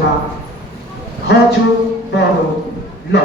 না, ভজ বড় ল।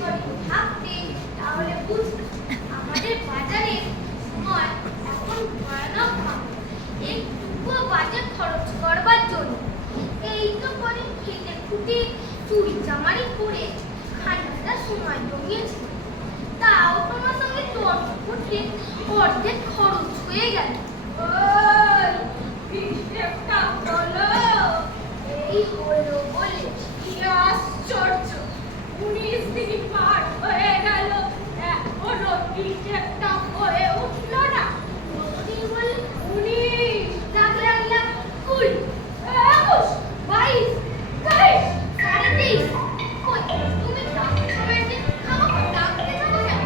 করে থাকতে তাহলে বুঝতে আমাদের বাজারের সময় এখন ভয়ানক ভাবে একটুকুও বাজে খরচ করবার জন্য এই তো করে খেতে খুঁটে চুরি চামারি করে খানিকটা সময় জমিয়েছে, তাও তোমার সঙ্গে তর্ক করতে অর্ধেক খরচ হয়ে গেল। এই হলো বলে কি আশ্চর্য, 19 দিন পার হয়ে গেল, এখনো হিসেবটা হয়ে উঠল না। কতদিন বলে? 19, ডাকলে আনলাম 20, 21, 22, 23, 23.5। কই তুমি ডাকতে সময় যে আমাকে ডাকতে যাবো কেন?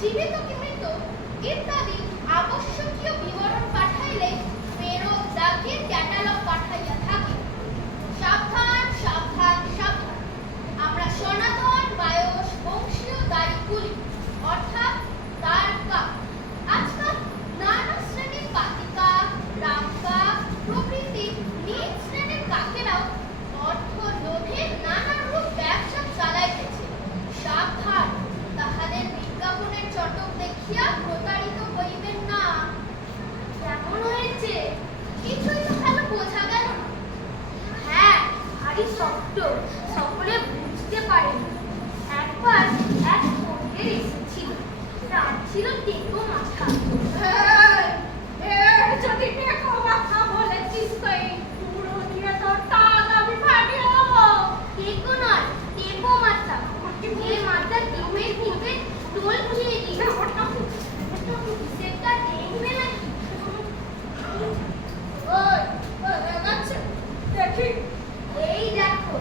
জীবিত কি মৃত ইত্যাদি আবশ্যকীয় বিবরণ পাঠাইলে ফেরত ডাকে ক্যাটালগ পাঠাইয়া থাকে। সাবধান সাবধান সাবধান, আমরা সনাতন বায়স বংশীয় দায়িকুলি অর্থাৎ তারকা আজকাল নানা শ্রেণীর পাতিকা রামকা প্রভৃতি নিজ শ্রেণীর কাকেরাও অর্থ লোভে নানা রূপ ব্যবসা চালাইতেছে। সাবধান, তাহাদের বিজ্ঞাপনের চটক দেখিয়া প্রতারিত হইবেন না। কেমন হয়েছে? কিছুই তো ভালো বোঝা গেল না। হ্যাঁ, ভারী শক্ত, সকলে বুঝতে পারেনি। একবার এক পণ্ডিত এসেছিল, তার ছিল টেকো মাথা। যদি টেকো মাথা বলেছিস তো এই পুরো দিয়ে তোর টাক আমি ফাটিয়ে দেবো। টেকো নয়, টেকো মাথা। এই মাথা টিপে টিপে টোল খেয়ে দিই। সেটা দেখবে নাকি? ওই দেখাচ্ছে দেখি। এই দেখো।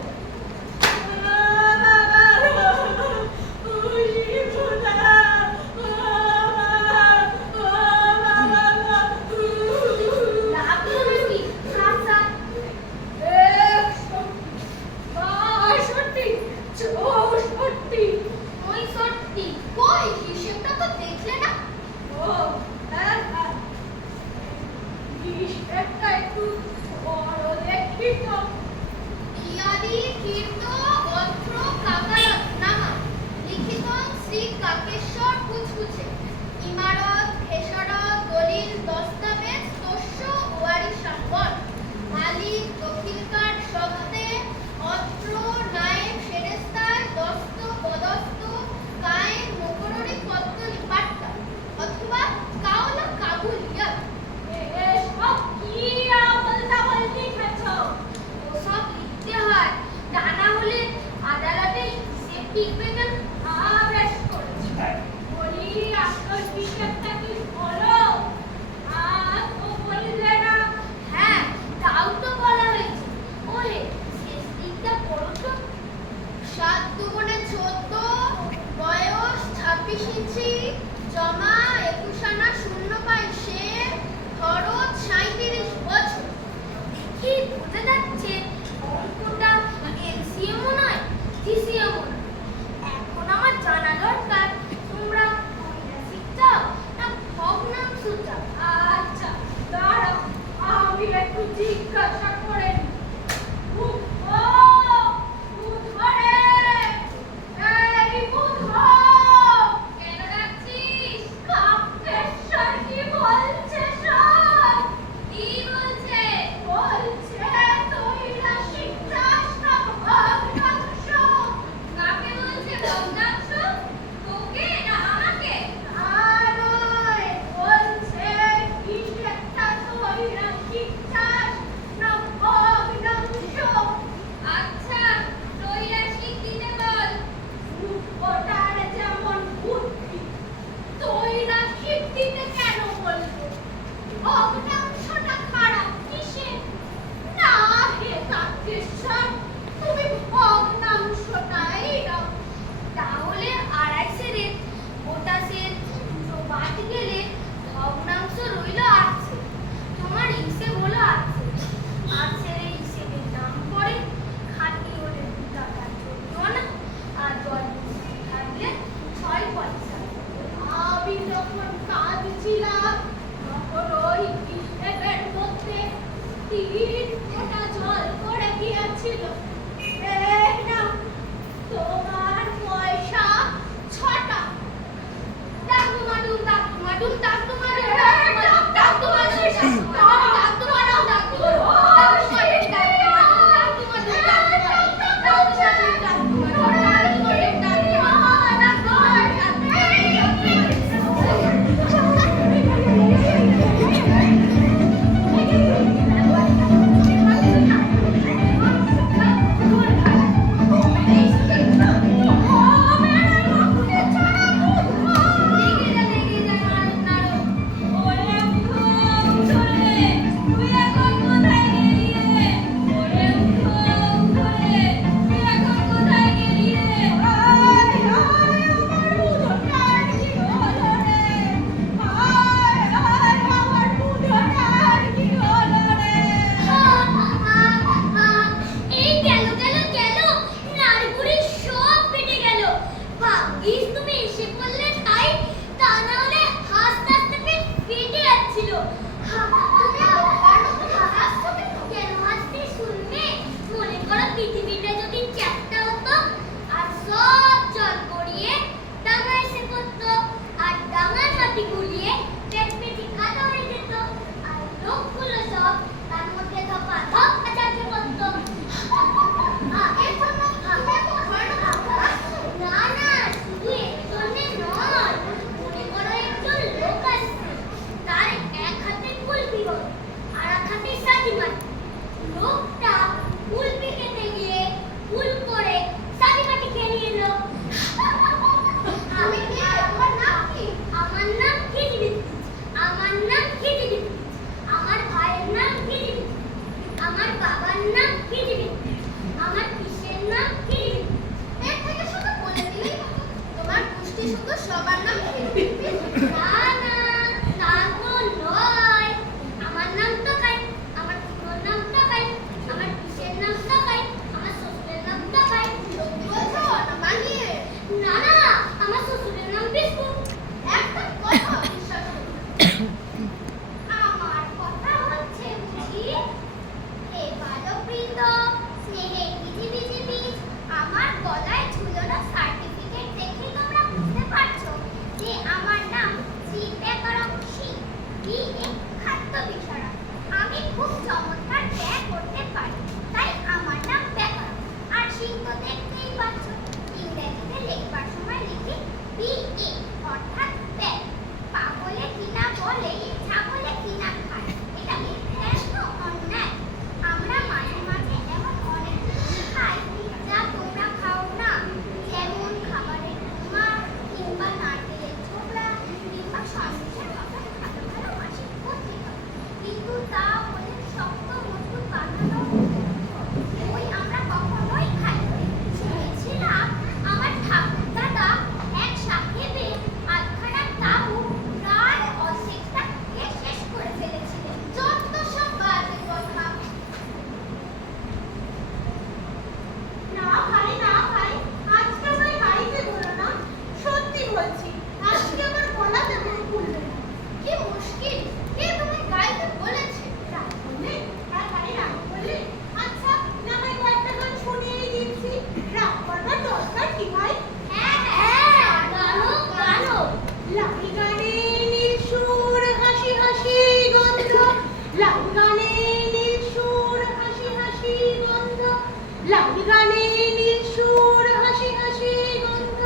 গানে নীল সুর হাসি হাসি গন্ধ,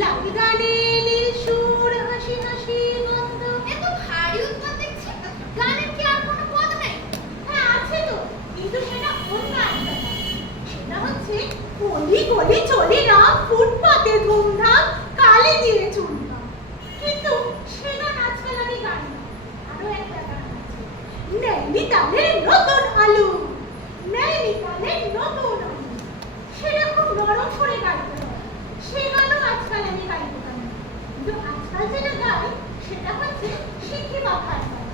লাল গানে নীল সুর হাসি হাসি গন্ধ। এ তো ভারী উৎপাত দেখছি। গানের কি আর কোনো পদ নেই? হ্যাঁ আছে তো, কিন্তু সেটা অন্য একটা গান। সেটা হচ্ছে গলি গলি চলে না ফুটপাতে ধুমধাম, কালে দিয়ে চুমধাম। কিন্তু সে গান আজকাল আমি গাই না। আরো একটা গান আছে, নৈনিতালের নতুন আলু, নৈনিতালের নতুন আলু। সেটা খুব নরম করে গাইতে হয়, সে গানও আজকাল আমি গাইতে পারি না। কিন্তু আজকাল যেটা গাই সেটা হচ্ছে সিকি মাখার গান।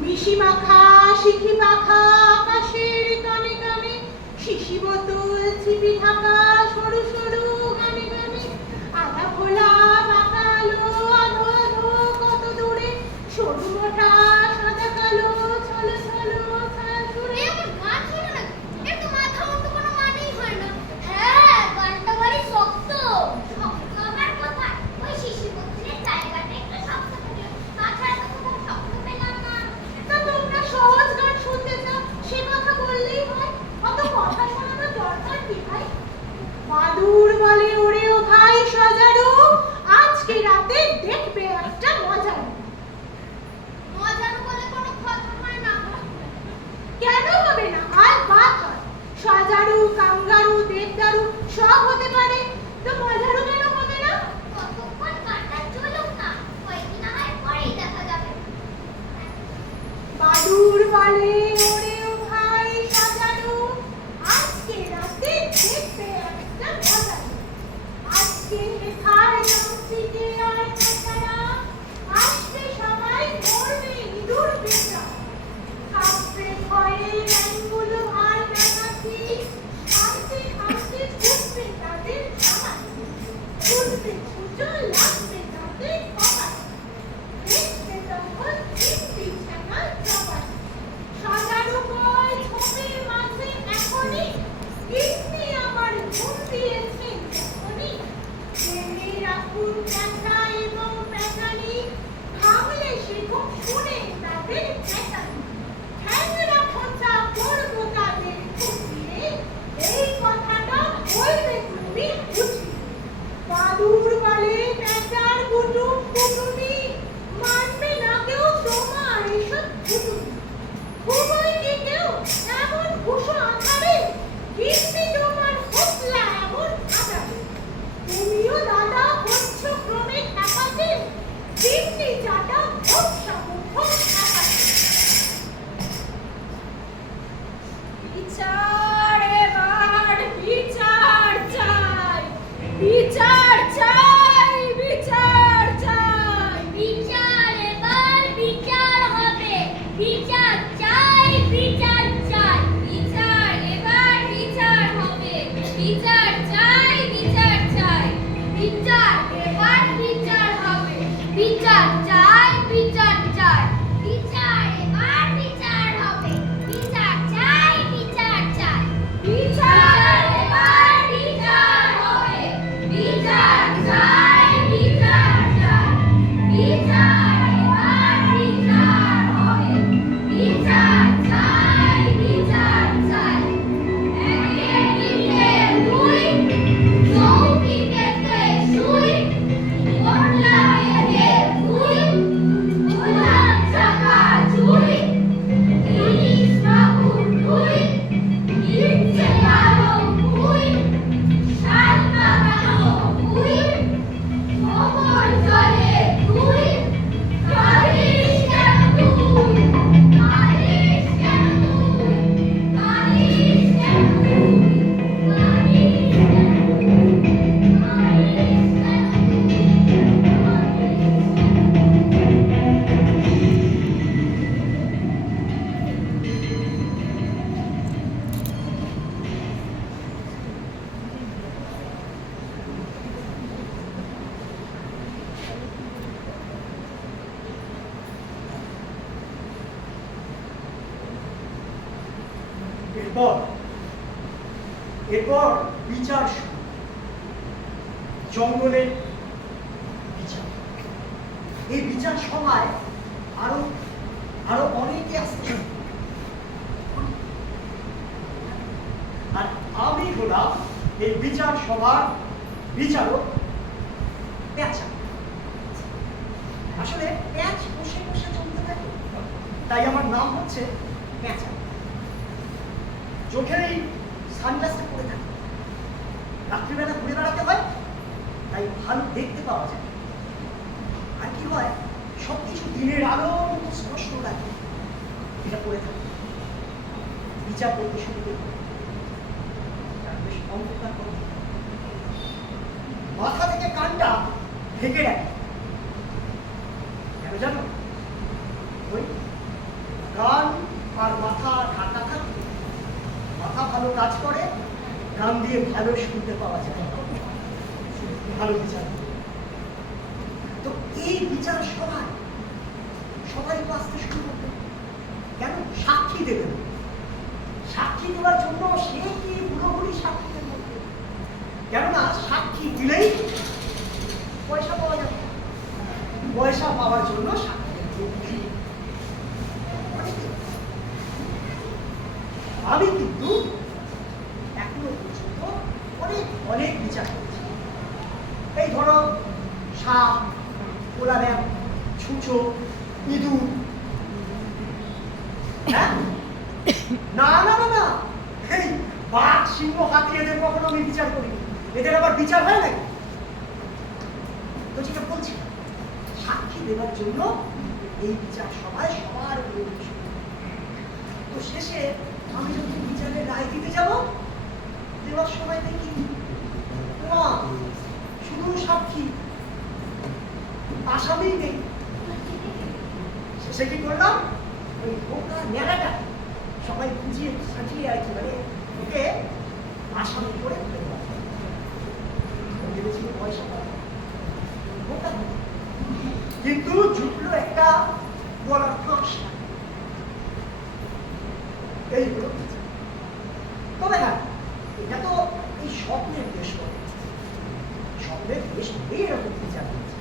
মিশি মাখা সিকি মাখা আকাশের কানে কানে, শিশি বোতল চিপি ঢাকা সরু সরু গানে গানে, আধা খোলা বাঁকা আলো আধো আধো কত দূরে, সরু মোটা সাদা কালো ছলো ছলো ছায়া সুরে। এ আমার গান হলো না, এর তো মাথা মুন্ডু কোনো মানেই হয় না। হ্যাঁ, গানটা ভারী শক্ত। শক্ত আবার কোথায়? ওই শিশি বোতলের জায়গাটা একটু শক্ত থাকে, তাছাড়া তো কোথাও শক্ত পেলাম না। তা তোমরা সহজ গান শুনতে চাও, সে কথা বললেই হয়, অত কথা শোনানোর দরকার কি ভাই? বাদুর বলে ওরে ও ভাই সজারু, আজকে রাতে দেখবে একটা মজা। মজার বলে কোনো কথা হয় না। কেন হবে না? আর বাদ হয়। সজারু কাঙ্গারু দেবদারু সব হতে পারে, তো মজারু কেন হবে না? কতক্ষণ গানটা চলুক না, কয়েকদিন হয় পরেই দেখা যাবে। বাদুর বলে ওরে ও ভাই সজারু, আজকে রাতে দেখবে একটা মজা। আজকে হেথায় নামছিতে আর তাছাড়া, আসবে সবাই মরবে ইঁদুর বেটা। থাকবে ভয়ে ব্যাঙগুলো আর ডাকাতি, হাসতে হাসতে ছুটবে তাদের জামাতি, ছুটবে ছুটো লাগবে তাদের কপাল, দেখবে তখন চিমটি ছানা জবাই। সজারু কয় ঝোপের মাঝে এখনই, গিন্নি আমার ঘুম দিয়েছেন যখনই, জেনে রাখুন প্যাঁচা এবং প্যাঁচানি, ভাবলে সে খুব শুনে তাদের প্যাঁচানি। ঠ্যাংরা খোঁচা করবো তাদের খুঁচিয়ে, এই কথাটা বলবে তুমি বুঝিয়ে। বাদুর বলে প্যাঁচার কুটুম কুটুমি, মানবে না কেউ তোমার এসব কুটুমি। ঘুমোয় কি কেউ এমন ভূষো আধারে, গিন্নি তোমার হোতলা এমন আধারে। তুমিও দাদা হচ্ছ ক্রমে খ্যাপাতে, গিন্নি চাটা ভোপসা মুখো খ্যাপাতে। বিচার এবার বিচার চাই, বিচার চাই, বিচার চাই। বিচার এবার বিচার হবে, বিচার চাই, বিচার চাই। বিচার এবার বিচার হবে, বিচার চাই, বিচার চাই। বিচার এবার বিচার হবে, বিচার চাই, বিচার চাই। বিচার এবার বিচার হবে, বিচার চাই, বিচার চাই। বিচার এবার বিচার হবে, বিচার চাই, বিচার চাই। বিচার এবার বিচার হবে, বিচার চাই, বিচার চাই। একে দিকে দুই, চৌকিতে শুই, মোটলা বেঁধে ধুই, উলান চাকা চুই, ইলিশ মাগুর ধুই, ইচ্ছে আলো ভুই, শাল বাগানো ভুই, গোবর জলে ধুই, কালিশ কেন তুই, কালিশ কেন তুই, কালিশ কেন তুই, কালিশ কেন তুই, কালিশ কেন তুই। এরপর এরপর বিচার শুরু। জঙ্গলের বিচার। এই বিচার সভায় আরো আরো অনেকে আসছে। এই বিচার সভার বিচারক পেঁচা। আসলে প্যাঁচ বসে বসে চলতে থাকে, তাই আমার নাম হচ্ছে পেঁচা। চোখের এই সানগ্লাসটা পরে থাকে, রাত্রিবেলা ঘুরে বেড়াতে হয়, তাই ভালো দেখতে পাওয়া যায়। আর কি হয়, সবকিছু দিনের আলো মতো স্পষ্ট লাগে, এটা পরে থাকে। বিচার করতে শুরু করি, বেশ অন্ধকার করে মাথা থেকে কানটা ঢেকে রাখে। কেন জানো? ওই কান আর মাথা ঢাকা থাকে, মাথা ভালো কাজ করে, কান দিয়ে ভালো শুনতে পাওয়া যায়, ভালো বিচার। তো এই বিচার সভায় সবাই আসতে শুরু করবে। কেন? সাক্ষী দেবেন। সাক্ষী দেওয়ার জন্য সে কি পুরোপুরি সাক্ষীদের মধ্যে, কেননা সাক্ষী দিলেই পয়সা পাওয়া যাবে। পয়সা পাওয়ার জন্য সাক্ষী। আমি কিন্তু এখনো পর্যন্ত অনেক অনেক বিচার করেছি। এই ধরো সাপ, পোলাব্যাং, ছুঁচো, ইঁদুর। হ্যাঁ, না না না না, এই বাঘ, সিংহ, হাতি এদের কখনো আমি বিচার করিনি। এদের আবার বিচার হয় নাকি? তো যেটা বলছি, সাক্ষী দেওয়ার জন্য এই বিচার সভায় সবার উপরে। তো শেষে আমি যখন বিচারের রায় দিতে যাব, দেওয়ার সময় দেখি শুধু সাক্ষী, আসামি নেই। শেষে কি করলাম, ওই বোকা মেলাটা সবাই বুঝিয়ে সাজিয়ে আর কি, মানে ওকে আসামি করে ভেবেছিল পয়সা পাবে, বোকা কিন্তু জুটলো একটা বলার ফাঁস। এই হলো বিচার। তবে হ্যাঁ, এটা তো এই স্বপ্নের দেশ নয়, স্বপ্নের দেশ নেই এরকম বিচার হয়েছে।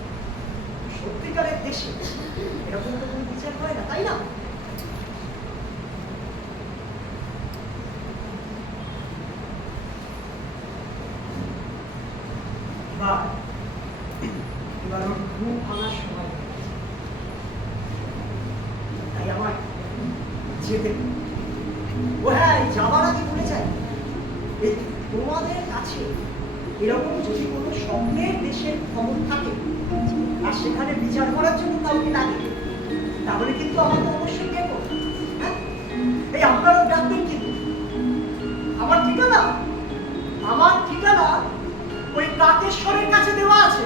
সত্যিকারের দেশে এরকম তো কোনো বিচার হয় না, তাই না? এবার ওর ঘুম ভাঙার সময়, তাই আমার যেতে। ও হ্যাঁ, যাবার আগে বলে যাই, এই তোমাদের কাছে এরকম যদি কোনো স্বপ্নের দেশের খবর থাকে আর সেখানে বিচার করার জন্য কাউকে লাগে, তাহলে কিন্তু আমাকে অবশ্যই দেখো। হ্যাঁ, এই আপনারা ডাকবেন কিন্তু। আমার ঠিকানা ওই কাকেশ্বরের কাছে দেওয়া আছে।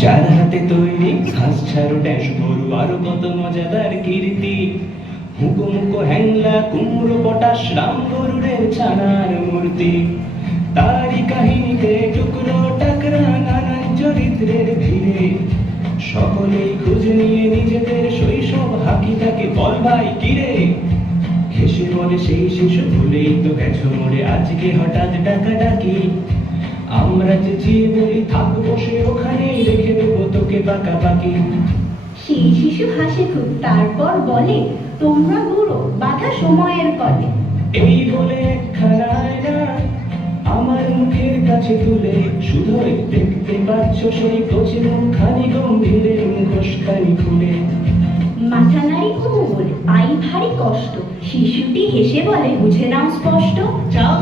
যার হাতে তৈরি ঘাস ছাড়ো ড্যাশ গরু আরো কত মজাদার কীর্তি, হুকো মুকো হ্যাংলা কুমড়ো পটাশ রাম গরুরের ছানার মূর্তি। তারই কাহিনীতে টুকরো টাকরা নানান চরিত্রের ভিড়ে সকলেই খোঁজ নিয়ে নিজেদের শৈশব হাকি থাকে বল ভাই কিরে। ঘেসে বলে সেই শিশু ভুলেই তো গেছো মোড়ে আজকে হঠাৎ ডাকাডাকি। আমরা চেঁচিয়ে বলি থাক বসে ওখানেই, রেখে দেবো তোকে পাকাপাকি। সেই শিশু হাসে খুব, তারপর বলে তোমরা বুড়ো বাধা সময়ের কলে। এই বলে একখানা আয়না আমার মুখের কাছে তুলে, শুধুই দেখতে পাচ্ছ সেই কচি মুখখানি, গম্ভীরের মুখোশখানি খুলে। মাথা নাড়ি ও বলে পাই ভারী কষ্ট, শিশুটি হেসে বলে বুঝে নাও স্পষ্ট। যাও